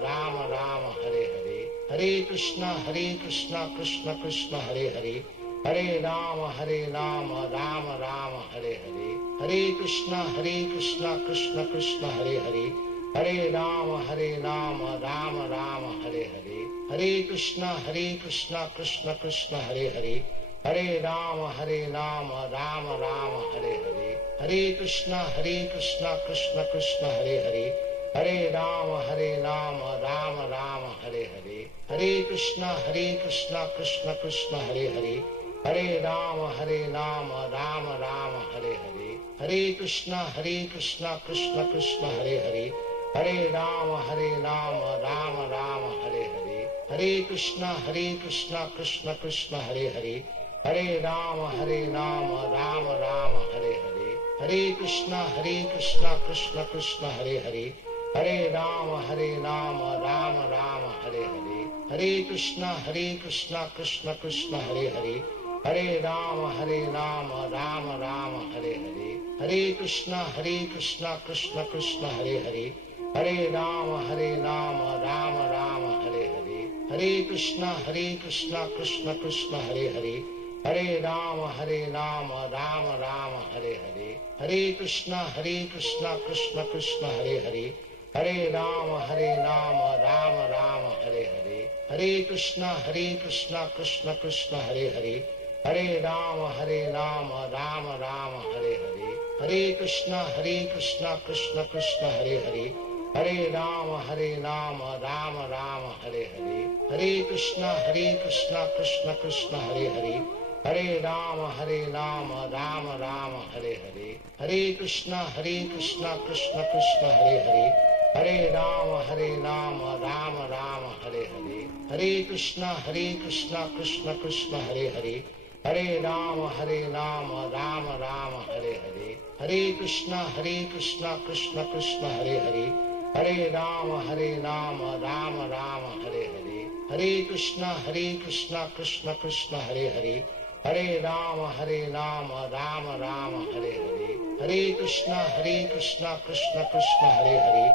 Ram Ram Hare Hare, Hare Krishna Krishna Krishna Hare Hare, Hare Ram Ram Ram Hare Hare, Hare Krishna Krishna Krishna Hare Hare, Hare Ram Ram Ram Hare Hare, Hare Krishna Krishna Krishna Hare Hare, Hare Ram Ram Ram Hare Hare, Hare Krishna Krishna Krishna Hare Hare, Hare Ram Ram Ram Hare Hare, Hare Krishna Krishna Krishna Hare Hare, Hare Ram Ram Ram Hare Hare, Hare Krishna Krishna Krishna Hare Hare, Hare Ram Ram Ram Hare Hare, Hare Krishna Krishna Krishna Hare Hare, Hare Ram Ram Ram Hare Hare, Hare Krishna Krishna Krishna Hare Hare, Hare Ram Ram Ram Hare Hare, Hare Krishna Krishna Krishna Hare Hare, Hare Ram Ram Ram Hare Hare, Hare Krishna Krishna Krishna Hare Hare, Hare Ram Ram Ram Hare Hare, Hare Krishna Krishna Krishna Hare Hare, Hare Ram Ram Ram Hare Hare, Hare Krishna Krishna Krishna Hare Hare, Hare Ram Ram Ram Hare Hare, Hare Krishna Krishna Krishna Hare Hare, Hare Ram Ram Ram Hare Hare, Hare Krishna Krishna Krishna Hare Hare, Hare Ram Ram Ram Hare Hare, Hare Krishna Krishna Krishna Hare Hare, Hare Ram Ram Ram Hare Hare, Hare Krishna Krishna Krishna Hare Hare, Hare Ram Ram Ram Hare Hare, Hare Krishna Krishna Krishna Hare Hare, Hare Ram Ram Ram Hare Hare, Hare Krishna Krishna Krishna Hare Hare, Hare Ram Ram Ram Hare Hare, Hare Krishna Krishna Krishna Hare Hare, Hare Ram Ram Ram Hare Hare, Hare Krishna Krishna Krishna Hare Hare, Hare Ram Ram Ram Hare Hare, Hare Krishna Krishna Krishna Hare Hare, Hare Ram Ram Ram Hare Hare, Hare Krishna Krishna Krishna Hare Hare,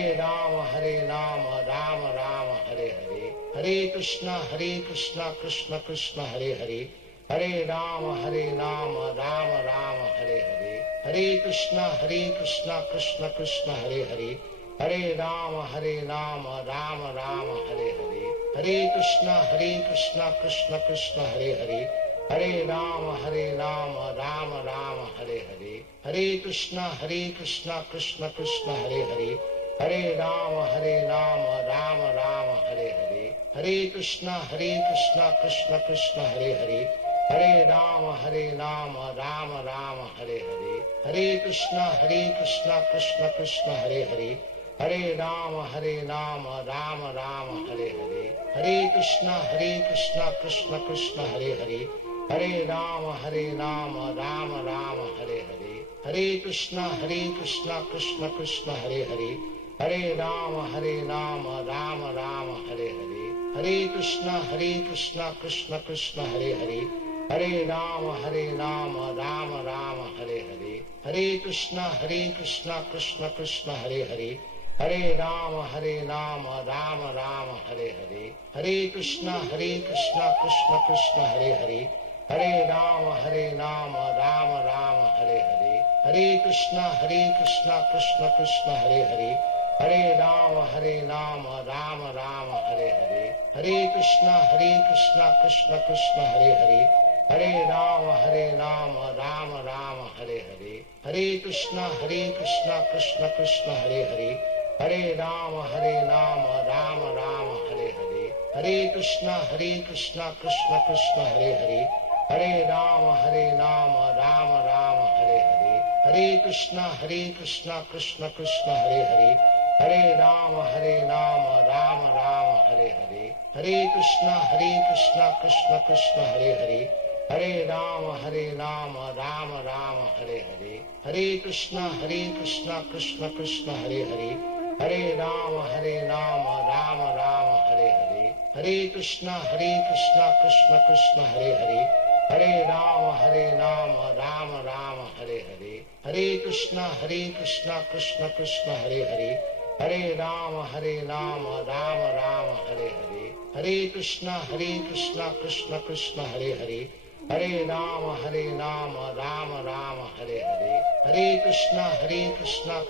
Hare Ram Ram Ram Hare Hare, Hare Krishna Krishna Krishna Hare Hare, Hare Ram Ram Ram Hare Hare, Hare Krishna Krishna Krishna Hare Hare, Hare Ram Ram Ram Hare Hare, Hare Krishna Krishna Krishna Hare Hare, Hare Ram Ram Ram Hare Hare, Hare Krishna Krishna Krishna Hare Hare, Hare Ram Ram Ram Hare Hare, Hare Krishna Krishna Krishna Hare Hare, Hare Ram Ram Ram Hare Hare, Hare Krishna Krishna Krishna Hare Hare, Hare Ram Ram Ram Hare Hare, Hare Krishna Krishna Krishna Hare Hare, Hare Ram Ram Ram Hare Hare, Hare Krishna Krishna Krishna Hare Hare, Hare Ram Ram Ram Hare Hare, Hare Krishna Krishna Krishna Hare Hare, Hare Ram Ram Ram Hare Hare, Hare Krishna Krishna Krishna Hare Hare, Hare Ram Ram Ram Hare Hare, Hare Krishna Krishna Krishna Hare Hare, Hare Ram Ram Ram Hare Hare, Hare Krishna Krishna Krishna Hare Hare, Hare Ram Ram Ram Hare Hare, Hare Krishna Krishna Krishna Hare Hare, Hare Ram Ram Ram Hare Hare, Hare Krishna Krishna Krishna Hare Hare, Hare Ram Ram Ram Hare Hare, Hare Krishna Krishna Krishna Hare Hare, Hare Ram Ram Ram Hare Hare, Hare Krishna Krishna Krishna Hare Hare, Hare Ram Ram Ram Hare Hare, Hare Krishna Krishna Krishna Hare Hare, Hare Ram Ram Ram Hare Hare, Hare Krishna Krishna Krishna Hare Hare, Hare Ram Ram Ram Hare Hare, Hare Krishna Krishna Krishna Hare Hare, Hare Ram Ram Ram Hare Hare, Hare Krishna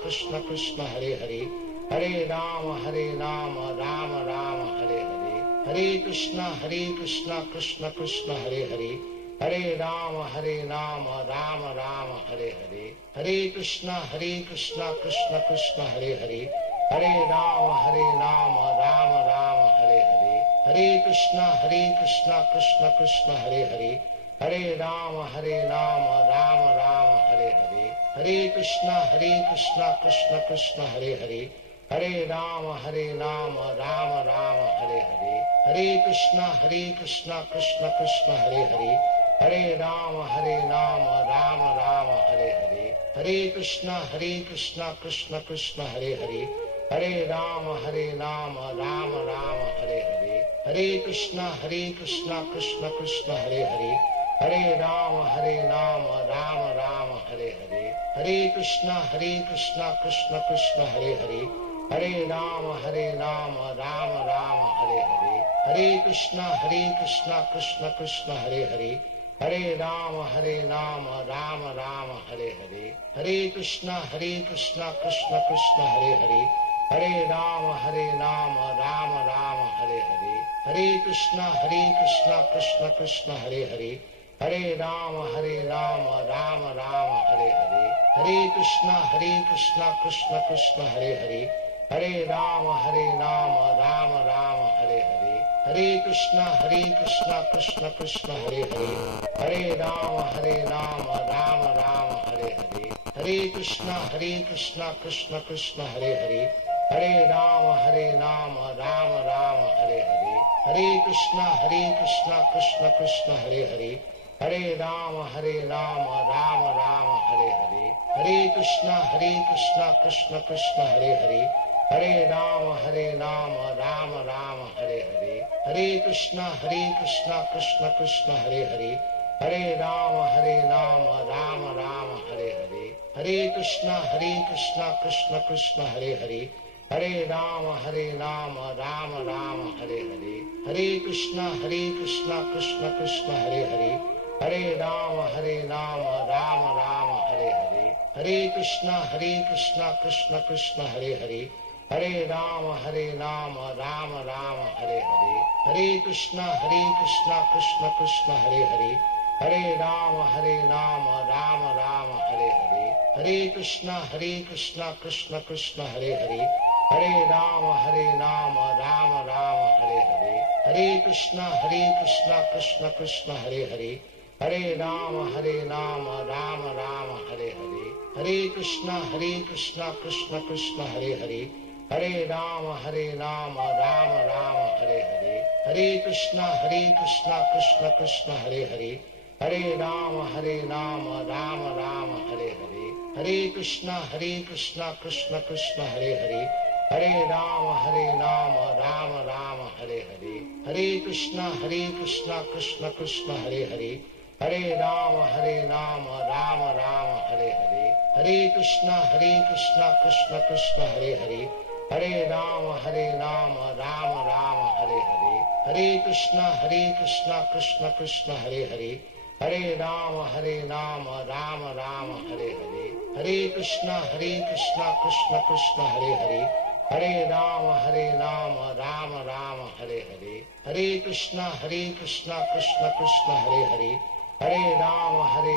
Krishna Krishna Hare Hare, Hare Ram Ram Ram Hare Hare, Hare Krishna Krishna Krishna Hare Hare, Hare Ram Ram Ram Hare Hare, Hare Krishna Krishna Krishna Hare Hare, Hare Ram Ram Ram Hare Hare, Hare Krishna Krishna Krishna Hare Hare, Hare Ram Ram Ram Hare Hare, Hare Krishna Krishna Krishna Hare Hare, Hare Ram Ram Ram Hare Hare, Hare Krishna Krishna Krishna Hare Hare, Hare Ram Ram Ram Hare Hare, Hare Krishna Krishna Krishna Hare Hare, Hare Ram Ram Ram Hare Hare, Hare Krishna Krishna Krishna Hare Hare, Hare Ram Ram Ram Hare Hare, Hare Krishna Krishna Krishna Hare Hare, Hare Ram Ram Ram Hare Hare, Hare Krishna Krishna Krishna Hare Hare, Hare Ram Ram Ram Hare Hare, Hare Krishna Krishna Krishna Hare Hare, Hare Ram Ram Ram Hare Hare, Hare Krishna Krishna Krishna Hare Hare, Hare Ram Ram Ram Hare Hare, Hare Krishna Krishna Krishna Hare Hare, Hare Ram Ram Ram Hare Hare, Hare Krishna Krishna Krishna Hare Hare, Hare Ram Ram Ram Hare Hare, Hare Krishna Krishna Krishna Hare Hare, Hare Ram Ram Ram Hare Hare, Hare Krishna Krishna Krishna Hare Hare, Hare Ram Ram Ram Hare Hare, Hare Krishna Krishna Krishna Hare Hare, Hare Ram Ram Ram Hare Hare, Hare Krishna Krishna Krishna Hare Hare, Hare Ram Ram Ram Hare Hare, Hare Krishna Krishna Krishna Hare Hare, Hare Ram Ram Ram Hare Hare, Hare Krishna Krishna Krishna Hare Hare, Hare Ram Ram Ram Hare Hare, Hare Krishna Krishna Krishna Hare Hare, Hare Ram Ram Ram Hare Hare, Hare Krishna Krishna Krishna Hare Hare, Hare Ram Ram Ram Hare Hare, Hare Krishna Krishna Krishna Hare Hare, Hare Ram Ram Ram Hare Hare, Hare Krishna Krishna Krishna Hare Hare, Hare Ram Ram Ram Hare Hare, Hare Krishna Krishna Krishna Hare Hare, Hare Ram Ram Ram Hare Hare, Hare Krishna Krishna Krishna Hare Hare, Hare Ram Ram Ram Hare Hare, Hare Krishna Krishna Krishna Hare Hare, Hare Ram Ram Ram Hare Hare, Hare Krishna Krishna Krishna Hare Hare, Hare Ram Ram Ram Hare Hare, Hare Krishna Krishna Krishna Hare Hare, Hare Ram Ram Ram Hare Hare, Hare Krishna Krishna Krishna Hare Hare, Hare Ram Ram Ram Hare Hare, Hare Krishna Krishna Krishna Hare Hare, Hare Ram Ram Ram Hare Hare, Hare Krishna Krishna Krishna Hare Hare, Hare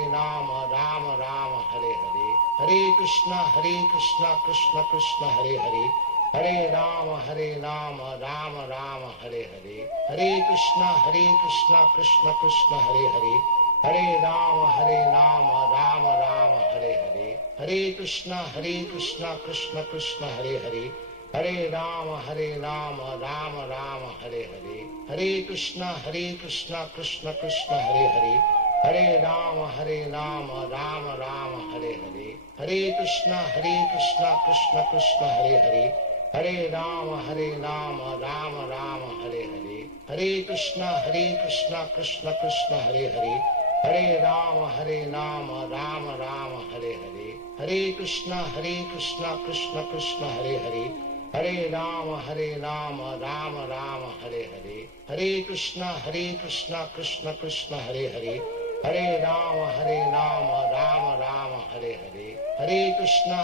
Ram Ram Ram Hare Hare, Hare Krishna Krishna Krishna Hare Hare, Hare Ram Ram Ram Hare Hare, Hare Krishna Krishna Krishna Hare Hare, Hare Ram Ram Ram Hare Hare, Hare Krishna Krishna Krishna Hare Hare, Hare Ram Ram Ram Hare Hare, Hare Krishna Krishna Krishna Hare Hare, Hare Ram Ram Ram Hare Hare, Hare Krishna Krishna Krishna Hare Hare, Hare Ram Ram Ram Hare Hare, Hare Krishna Krishna Krishna Hare Hare, Hare Ram Ram Ram Hare Hare, Hare Krishna Krishna Krishna Hare Hare, Hare Ram Ram Ram Hare Hare, Hare Krishna Krishna Krishna Hare Hare, Hare Ram Ram Ram Hare Hare, Hare Krishna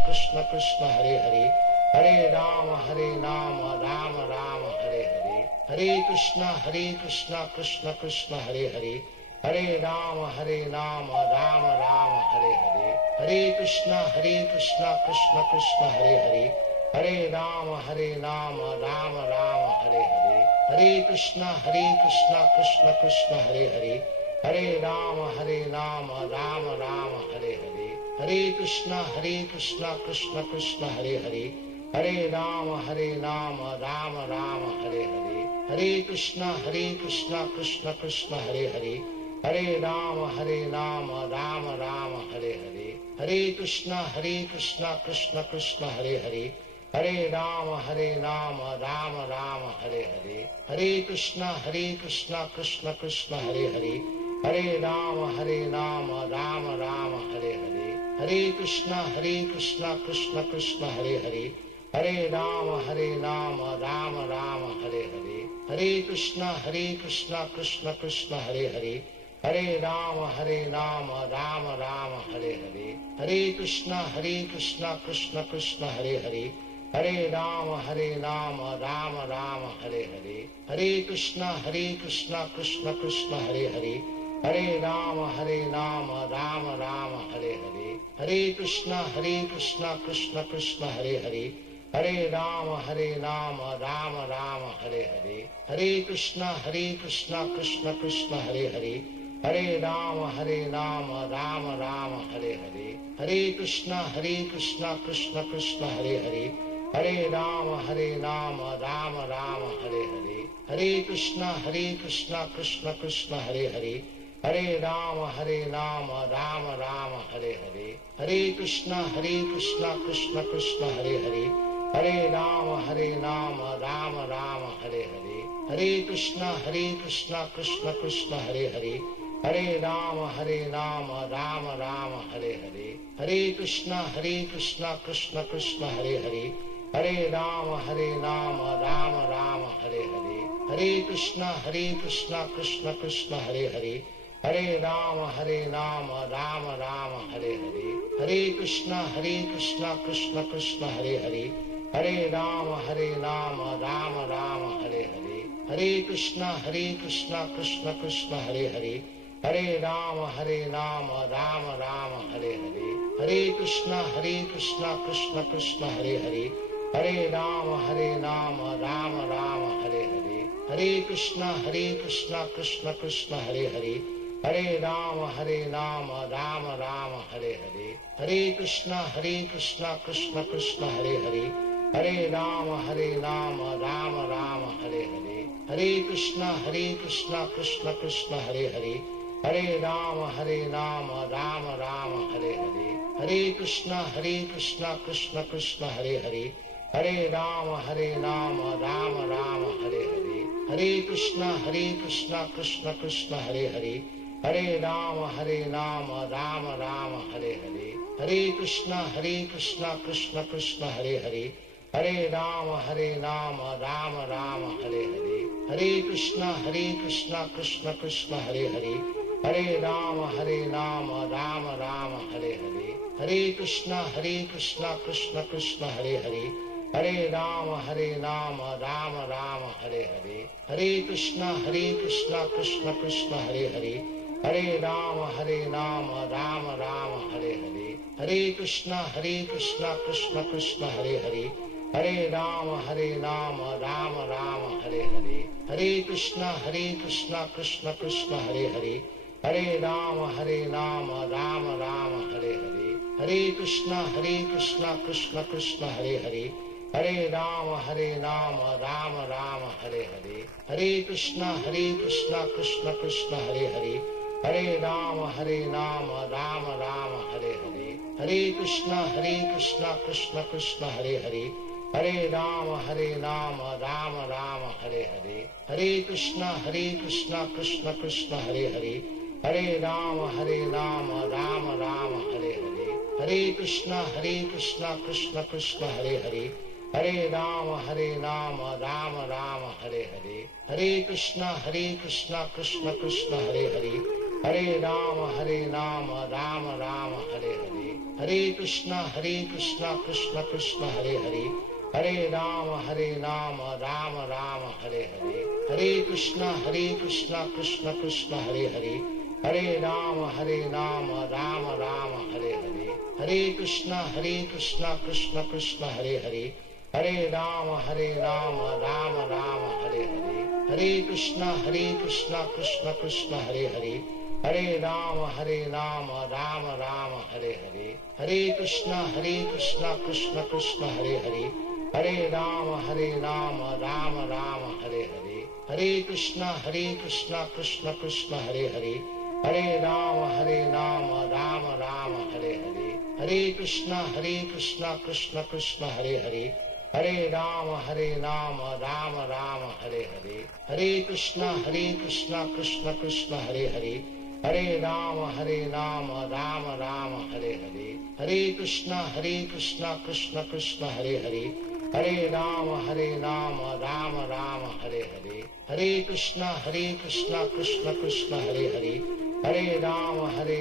Krishna Krishna Hare Hare, Hare Ram Ram Ram Hare Hare, Hare Krishna Krishna Krishna Hare Hare, Hare Ram Ram Ram Hare Hare, Hare Krishna Krishna Krishna Hare Hare, Hare Ram Ram Ram Hare Hare, Hare Krishna Krishna Krishna Hare Hare, Hare Ram Ram Ram Hare Hare, Hare Krishna Krishna Krishna Hare Hare, Hare Ram Ram Ram Hare Hare, Hare Krishna Krishna Krishna Hare Hare, Hare Ram Ram Ram Hare Hare, Hare Krishna Krishna Krishna Hare Hare, Hare Ram Ram Ram Hare Hare, Hare Krishna Krishna Krishna Hare Hare, Hare Ram Ram Ram Hare Hare, Hare Krishna Krishna Krishna Hare Hare, Hare Ram Ram Ram Hare Hare, Hare Krishna Krishna Krishna Hare Hare, Hare Ram Ram Ram Hare Hare, Hare Krishna Krishna Krishna Hare Hare, Hare Ram Ram Ram Hare Hare, Hare Krishna Krishna Krishna Hare Hare, Hare Ram Ram Ram Hare Hare, Hare Krishna Krishna Krishna Hare Hare, Hare Ram Ram Ram Hare Hare, Hare Krishna Krishna Krishna Hare Hare, Hare Ram Ram Ram Hare Hare, Hare Krishna Krishna Krishna Hare Hare, Hare Ram Ram Ram Hare Hare, Hare Krishna Krishna Krishna Hare Hare, Hare Ram Ram Ram Hare Hare, Hare Krishna Krishna Krishna Hare Hare, Hare Ram Ram Ram Hare Hare, Hare Krishna Krishna Krishna Hare Hare, Hare Ram Ram Ram Hare Hare, Hare Krishna Krishna Krishna Hare Hare, Hare Ram Ram Ram Hare Hare, Hare Krishna Krishna Krishna Hare Hare, Hare Ram Ram Ram Hare Hare, Hare Krishna Krishna Krishna Hare Hare, Hare Ram Ram Ram Hare Hare, Hare Krishna Krishna Krishna Hare Hare, Hare Ram Ram Ram Hare Hare, Hare Krishna Krishna Krishna Hare Hare, Hare Ram Ram Ram Hare Hare, Hare Krishna Krishna Krishna Hare Hare, Hare Ram Ram Ram Hare Hare, Hare Krishna Krishna Krishna Hare Hare, Hare Ram Ram Ram Hare Hare, Hare Krishna Krishna Krishna Hare Hare, Hare Ram Ram Ram Hare Hare, Hare Krishna Krishna Krishna Hare Hare, Hare Ram Ram Ram Hare Hare, Hare Krishna Krishna Krishna Hare Hare, Hare Ram Ram Ram Hare Hare, Hare Krishna Krishna Krishna Hare Hare, Hare Ram Ram Ram Hare Hare, Hare Krishna Krishna Krishna Hare Hare, Hare Ram Ram Ram Hare Hare, Hare Krishna Krishna Krishna Hare Hare, Hare Ram Ram Ram Hare Hare, Hare Krishna Krishna Krishna Hare Hare, Hare Ram Ram Ram Hare Hare, Hare Krishna Krishna Krishna Hare Hare, Hare Ram Ram Ram Hare Hare, Hare Krishna Krishna Krishna Hare Hare, Hare Ram Ram Ram Hare Hare, Hare Krishna Krishna Krishna Hare Hare, Hare Ram Ram Ram Hare Hare, Hare Krishna Krishna Krishna Hare Hare, Hare Ram Ram Ram Hare Hare, Hare Krishna Krishna Krishna Hare Hare, Hare Ram Ram Ram Hare Hare, Hare Krishna Krishna Krishna Hare Hare, Hare Ram Ram Ram Hare Hare, Hare Krishna Krishna Krishna Hare Hare, Hare Ram Ram Ram Hare Hare, Hare Krishna Krishna Krishna Hare Hare, Hare Ram Ram Ram Hare Hare, Hare Krishna Krishna Krishna Hare Hare, Hare Ram Ram Ram Hare Hare, Hare Krishna Krishna Krishna Hare Hare, Hare Ram Ram Ram Hare Hare, Hare Krishna Krishna Krishna Hare Hare, Hare Ram Ram Ram Hare Hare, Hare Krishna Krishna Krishna Hare Hare, Hare Ram Ram Ram Hare Hare, Hare Krishna Krishna Krishna Hare Hare, Hare Ram Ram Ram Hare Hare, Hare Krishna Krishna Krishna Hare Hare, Hare Ram Ram Ram Hare Hare, Hare Krishna Krishna Krishna Hare Hare, Hare Ram Ram Ram Hare Hare, Hare Krishna Krishna Krishna Hare Hare, Hare Ram Ram Ram Hare Hare, Hare Krishna Krishna Krishna Hare Hare, Hare Ram Ram Ram Hare Hare, Hare Krishna Krishna Krishna Hare Hare, Hare Ram Ram Ram Hare Hare, Hare Krishna Krishna Krishna Hare Hare, Hare Ram Ram Ram Hare Hare, Hare Krishna Krishna Krishna Hare Hare, Hare Ram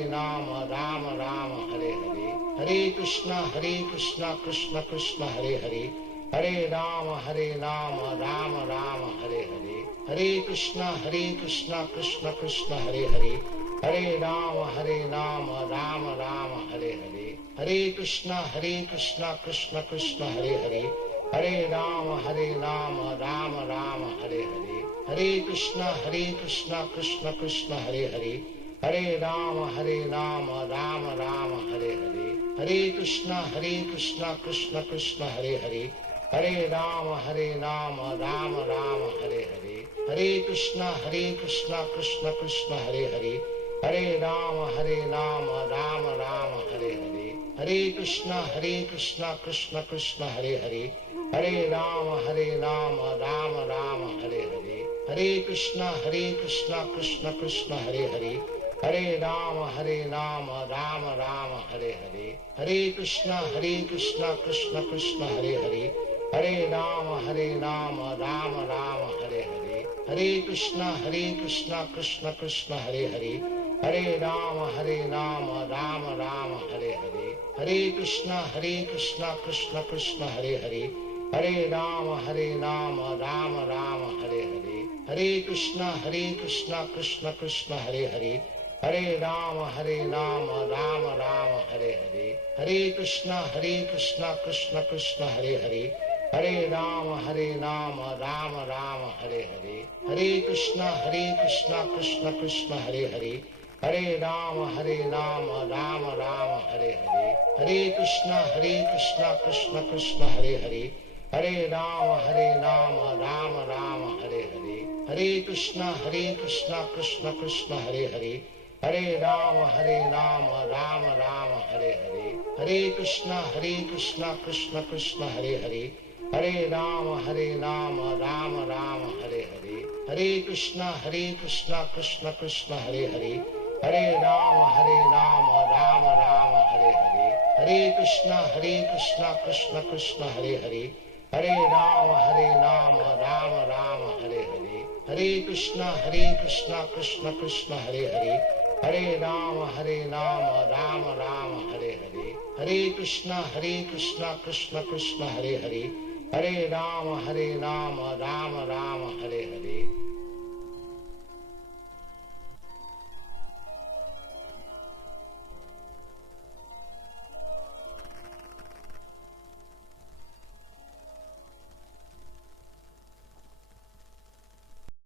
Ram Ram Hare Hare, Hare Krishna Krishna Krishna Hare Hare, Hare Ram Ram Ram Hare Hare, Hare Krishna Krishna Krishna Hare Hare, Hare Ram Ram Ram Hare Hare, Hare Krishna Krishna Krishna Hare Hare, Hare Ram Ram Ram Hare Hare, Hare Krishna Krishna Krishna Hare Hare, Hare Ram Ram Ram Hare Hare, Hare Krishna Krishna Krishna Hare Hare, Hare Ram Ram Ram Hare Hare, Hare Krishna Krishna Krishna Hare Hare, Hare Ram Ram Ram Hare Hare, Hare Krishna Krishna Krishna Hare Hare, Hare Ram Ram Ram Hare Hare, Hare Krishna Krishna Krishna Hare Hare, Hare Ram Ram Ram Hare Hare, Hare Krishna Krishna Krishna Hare Hare, Hare Ram Ram Ram Hare Hare, Hare Krishna Krishna Krishna Hare Hare, Hare Ram Ram Ram Hare Hare, Hare Krishna Krishna Krishna Hare Hare, Hare Ram Ram Ram Hare Hare, Hare Krishna Krishna Krishna Hare Hare, Hare Ram Ram Ram Hare Hare, Hare Krishna Krishna Krishna Hare Hare, Hare Ram Ram Ram Hare Hare, Hare Krishna Krishna Krishna Hare Hare, Hare Ram Ram Ram Hare Hare, Hare Krishna Krishna Krishna Hare Hare, Hare Ram Ram Ram Hare Hare, Hare Krishna Krishna Krishna Hare Hare, Hare Ram Ram Ram Hare Hare, Hare Krishna Krishna Krishna Hare Hare, Hare Ram Ram Ram Hare Hare, Hare Krishna Krishna Krishna Hare Hare, Hare Ram Ram Ram Hare Hare, Hare Krishna Krishna Krishna Hare Hare, Hare Ram Ram Ram Hare Hare,